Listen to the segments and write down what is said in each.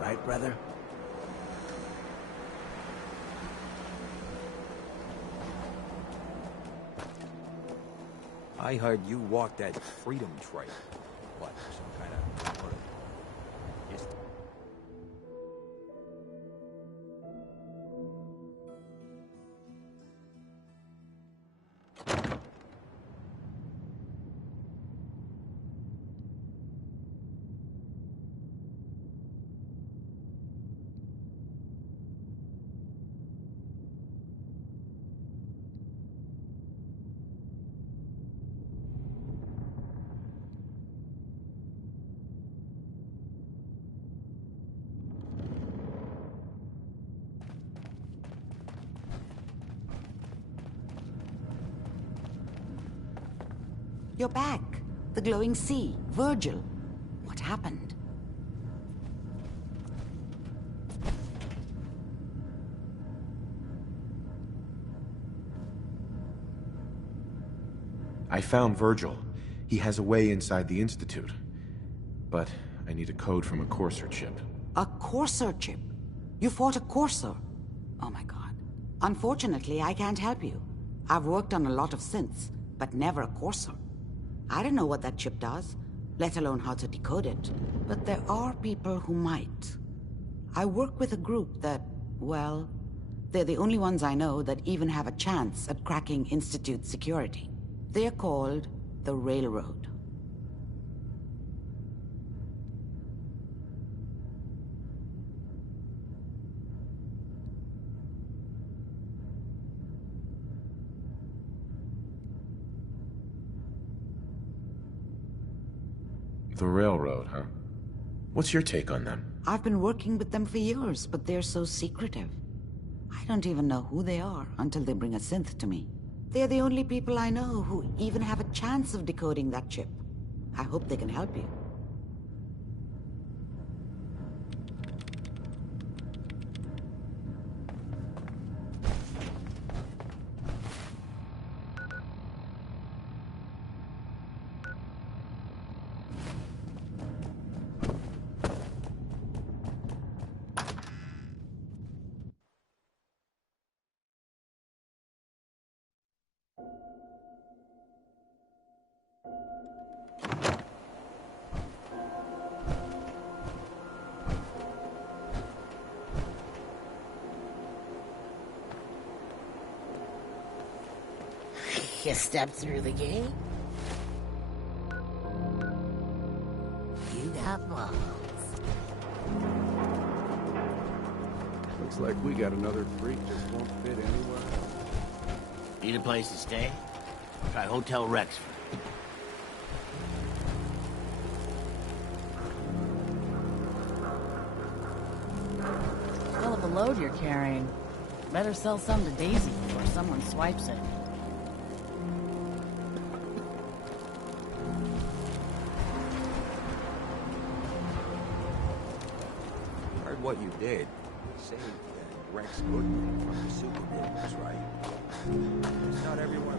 Right, brother? I heard you walked that freedom trail. What, some kind of... Yes. You're back. The glowing sea. Virgil. What happened? I found Virgil. He has a way inside the Institute. But I need a code from a Courser chip. A Courser chip? You fought a Courser? Oh my god. Unfortunately, I can't help you. I've worked on a lot of synths, but never a Courser. I don't know what that chip does, let alone how to decode it. But there are people who might. I work with a group that, well, they're the only ones I know that even have a chance at cracking Institute security. They're called the Railroad. The Railroad, huh? What's your take on them? I've been working with them for years, but they're so secretive. I don't even know who they are until they bring a synth to me. They're the only people I know who even have a chance of decoding that chip. I hope they can help you. You step through the gate? You got balls. Looks like we got another freak just won't fit anywhere. Need a place to stay? Try Hotel Rexford. Hell of a load you're carrying. Better sell some to Daisy before someone swipes it. Heard what you did. Saved Rex Goodman from the super bullies, right? It's not everyone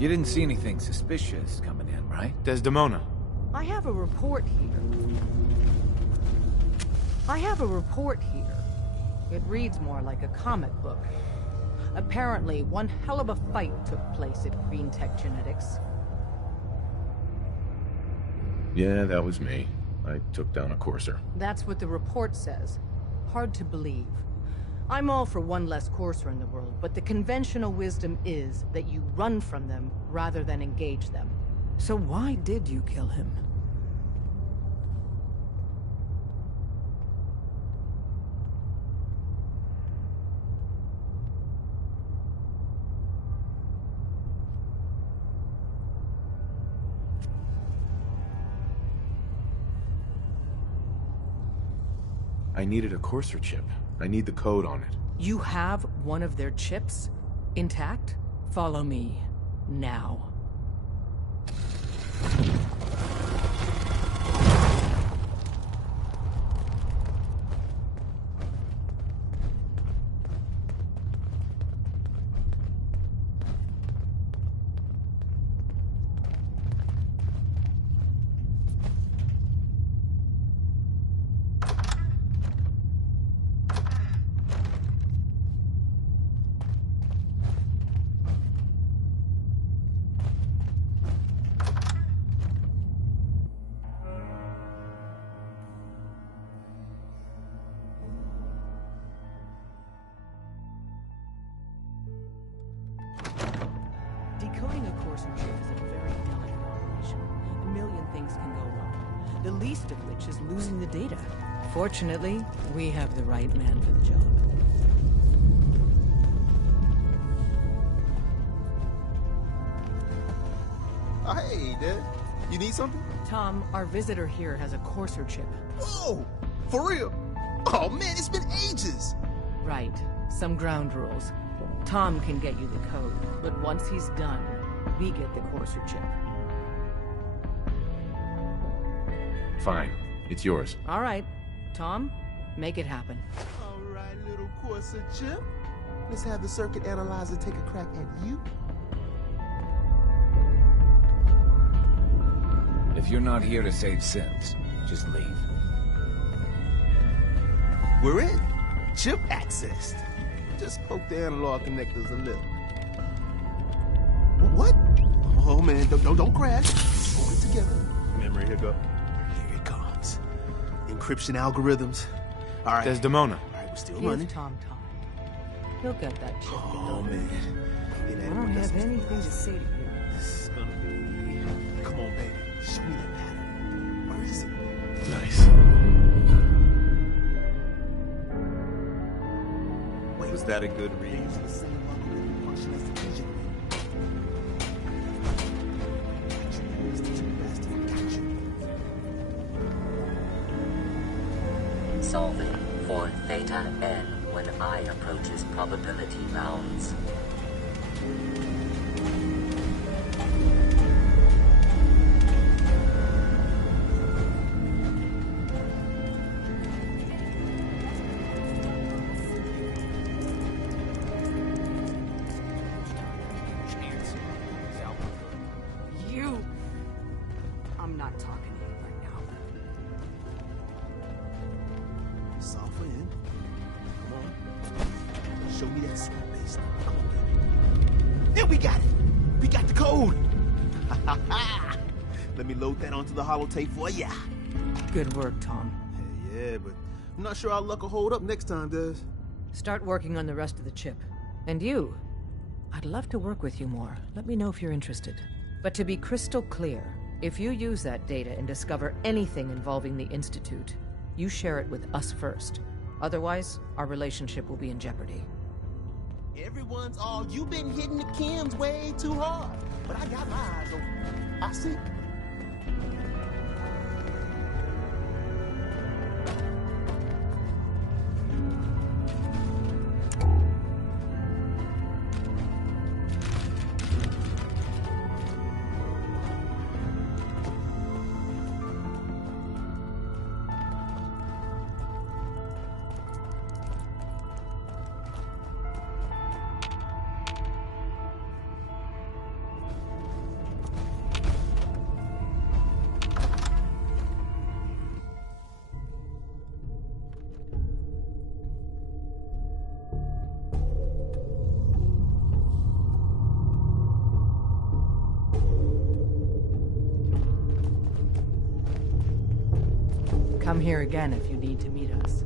You didn't see anything suspicious coming in, right? Desdemona. I have a report here. It reads more like a comic book. Apparently, one hell of a fight took place at Green Tech Genetics. Yeah, that was me. I took down a courser. That's what the report says. Hard to believe. I'm all for one less courser in the world, but the conventional wisdom is that you run from them rather than engage them. So why did you kill him? I needed a courser chip. I need the code on it. You have one of their chips? Intact? Follow me. Now. Decoding a courser chip is a very delicate operation. A million things can go wrong, the least of which is losing the data. Fortunately, we have the right man for the job. Oh, hey, Dad. You need something? Tom, our visitor here has a courser chip. Whoa! For real? Oh, man, it's been ages! Right. Some ground rules. Tom can get you the code, but once he's done, we get the courser chip. Fine. It's yours. All right. Tom, make it happen. All right, little Corsa chip. Let's have the circuit analyzer take a crack at you. If you're not here to save Sims, just leave. We're in. Chip accessed. Just poke the analog connectors a little. What? Oh man, don't crash. Hold it together. Memory hiccup. Here it comes. Encryption algorithms. All right. Desdemona. All right, we're still Give running. Tom time. He'll get that chip. Oh man. I don't have anything to say to you. This is gonna be. Come on, baby. Show me that pattern. Where is it? Nice. Was that a good read? Solving for theta n when I approaches probability bounds. I'm not talking to you right now. Software in. Come on. Show me that sweet base. Come on, baby. Yeah, we got it. We got the code. Let me load that onto the holotape for ya. Good work, Tom. Yeah, but I'm not sure our luck will hold up next time, Des. Start working on the rest of the chip. And you, I'd love to work with you more. Let me know if you're interested. But to be crystal clear, if you use that data and discover anything involving the Institute, you share it with us first. Otherwise, our relationship will be in jeopardy. Everyone's all, you've been hitting the chems way too hard. But I got my eyes open. I see. Come here again if you need to meet us.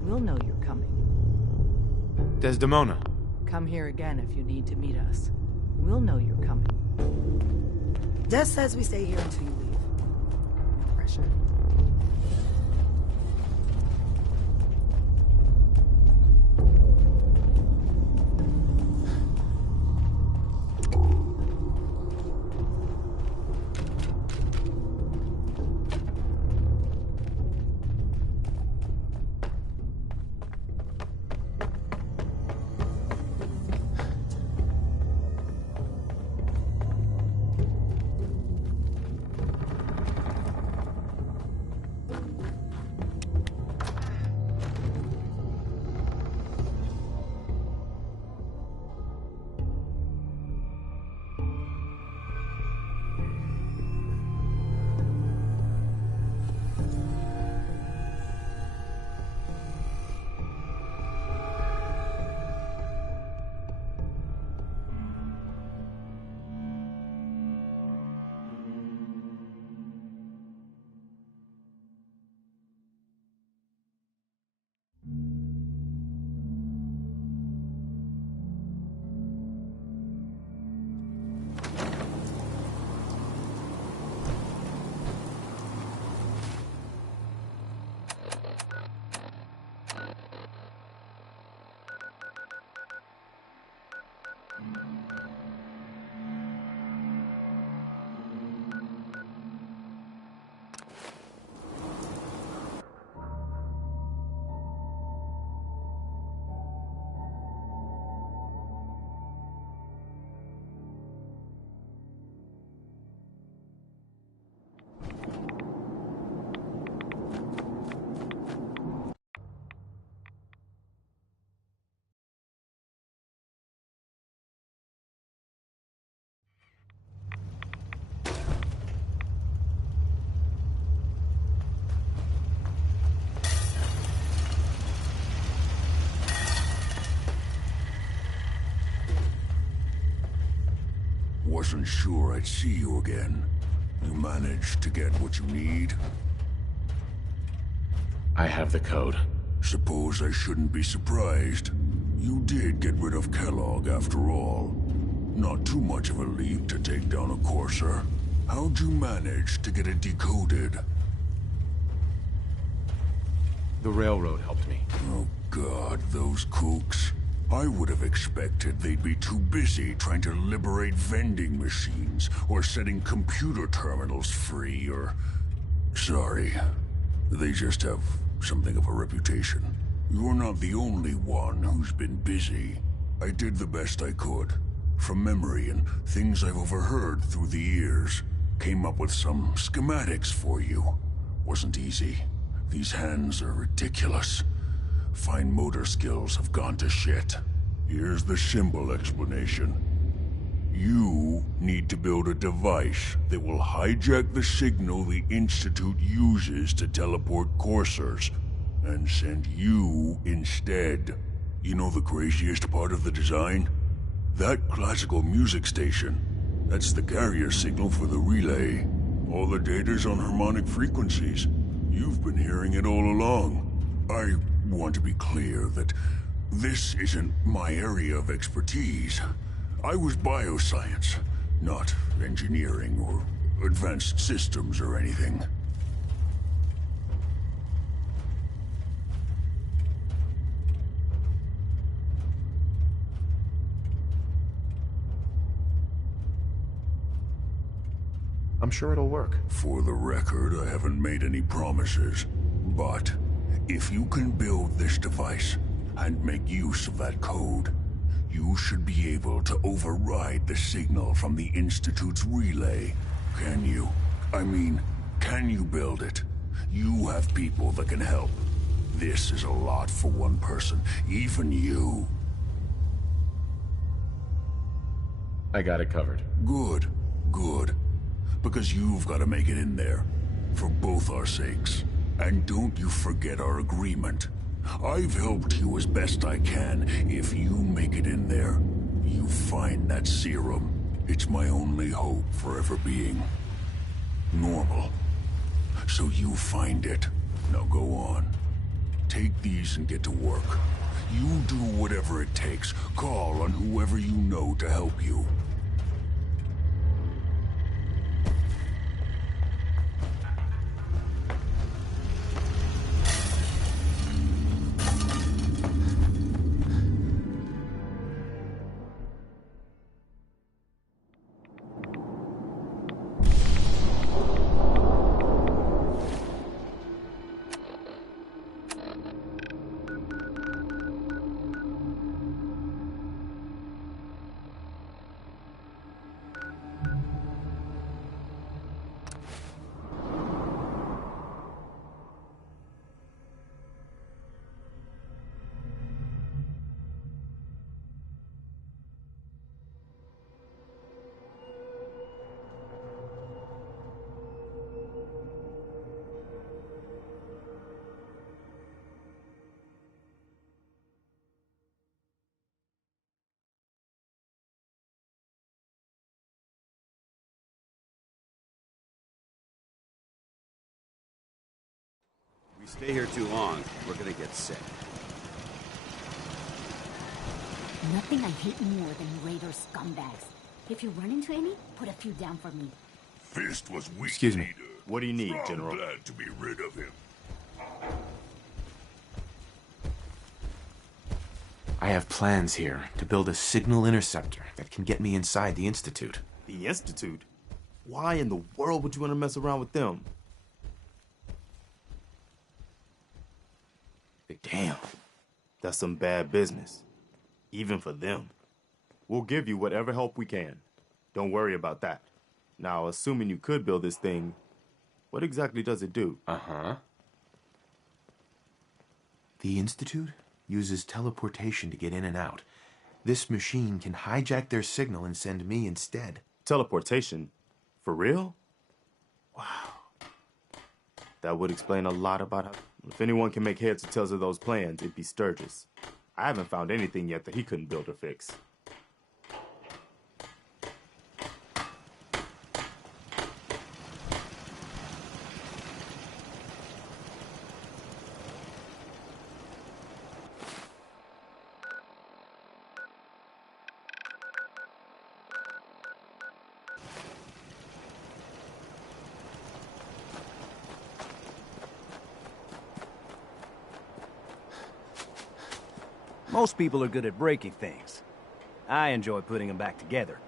We'll know you're coming. Desdemona. Come here again if you need to meet us. We'll know you're coming. Des says we stay here until you leave. No pressure. Wasn't sure I'd see you again. You managed to get what you need? I have the code. Suppose I shouldn't be surprised. You did get rid of Kellogg after all. Not too much of a leap to take down a Courser. How'd you manage to get it decoded? The railroad helped me. Oh God, those kooks. I would have expected they'd be too busy trying to liberate vending machines, or setting computer terminals free, or... Sorry. They just have something of a reputation. You're not the only one who's been busy. I did the best I could. From memory and things I've overheard through the years. Came up with some schematics for you. Wasn't easy. These hands are ridiculous. Fine motor skills have gone to shit. Here's the simple explanation. You need to build a device that will hijack the signal the Institute uses to teleport coursers, and send you instead. You know the craziest part of the design? That classical music station. That's the carrier signal for the relay. All the data's on harmonic frequencies. You've been hearing it all along. I want to be clear that this isn't my area of expertise. I was bioscience, not engineering or advanced systems or anything. I'm sure it'll work. For the record, I haven't made any promises, but if you can build this device and make use of that code, you should be able to override the signal from the Institute's relay. Can you? I mean, can you build it? You have people that can help. This is a lot for one person, even you. I got it covered. Good, good. Because you've got to make it in there. For both our sakes. And don't you forget our agreement. I've helped you as best I can. If you make it in there, you find that serum. It's my only hope for ever being normal. So you find it. Now go on. Take these and get to work. You do whatever it takes. Call on whoever you know to help you. We stay here too long, we're gonna get sick. Nothing I hate more than Raider scumbags. If you run into any, put a few down for me. Fist was weak. Excuse me. What do you need, I'm General? glad to be rid of him. I have plans here to build a signal interceptor that can get me inside the Institute. The Institute? Why in the world would you want to mess around with them? Damn. That's some bad business. Even for them. We'll give you whatever help we can. Don't worry about that. Now, assuming you could build this thing, what exactly does it do? The Institute uses teleportation to get in and out. This machine can hijack their signal and send me instead. Teleportation? For real? Wow. That would explain a lot about how... If anyone can make heads or tails of those plans, it'd be Sturgis. I haven't found anything yet that he couldn't build or fix. Most people are good at breaking things. I enjoy putting them back together.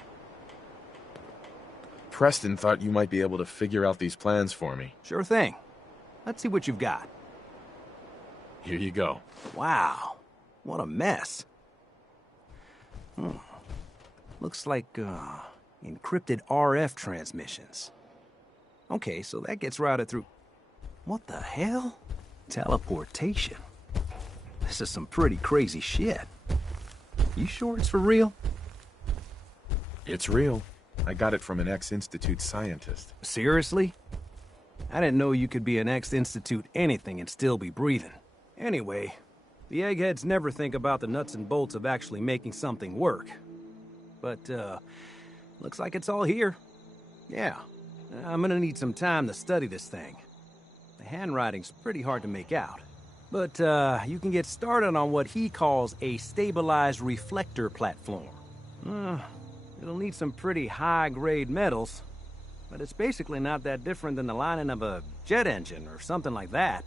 Preston thought you might be able to figure out these plans for me. Sure thing. Let's see what you've got. Here you go. Wow. What a mess. Looks like, encrypted RF transmissions. Okay, so that gets routed through... What the hell? Teleportation. This is some pretty crazy shit. You sure it's for real? It's real. I got it from an ex-Institute scientist. Seriously? I didn't know you could be an ex-Institute anything and still be breathing. Anyway, the eggheads never think about the nuts and bolts of actually making something work. But, looks like it's all here. Yeah, I'm gonna need some time to study this thing. The handwriting's pretty hard to make out. But, you can get started on what he calls a stabilized reflector platform. It'll need some pretty high-grade metals, but it's basically not that different than the lining of a jet engine or something like that.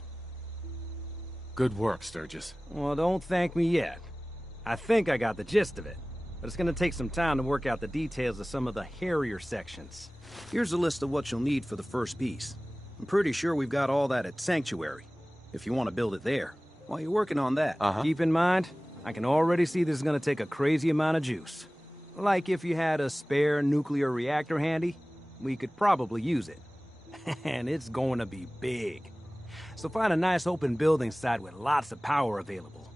Good work, Sturgis. Well, don't thank me yet. I think I got the gist of it, but it's gonna take some time to work out the details of some of the hairier sections. Here's a list of what you'll need for the first piece. I'm pretty sure we've got all that at Sanctuary, if you want to build it there. While you're working on that... Keep in mind, I can already see this is gonna take a crazy amount of juice. Like if you had a spare nuclear reactor handy, we could probably use it. And it's going to be big. So find a nice open building site with lots of power available.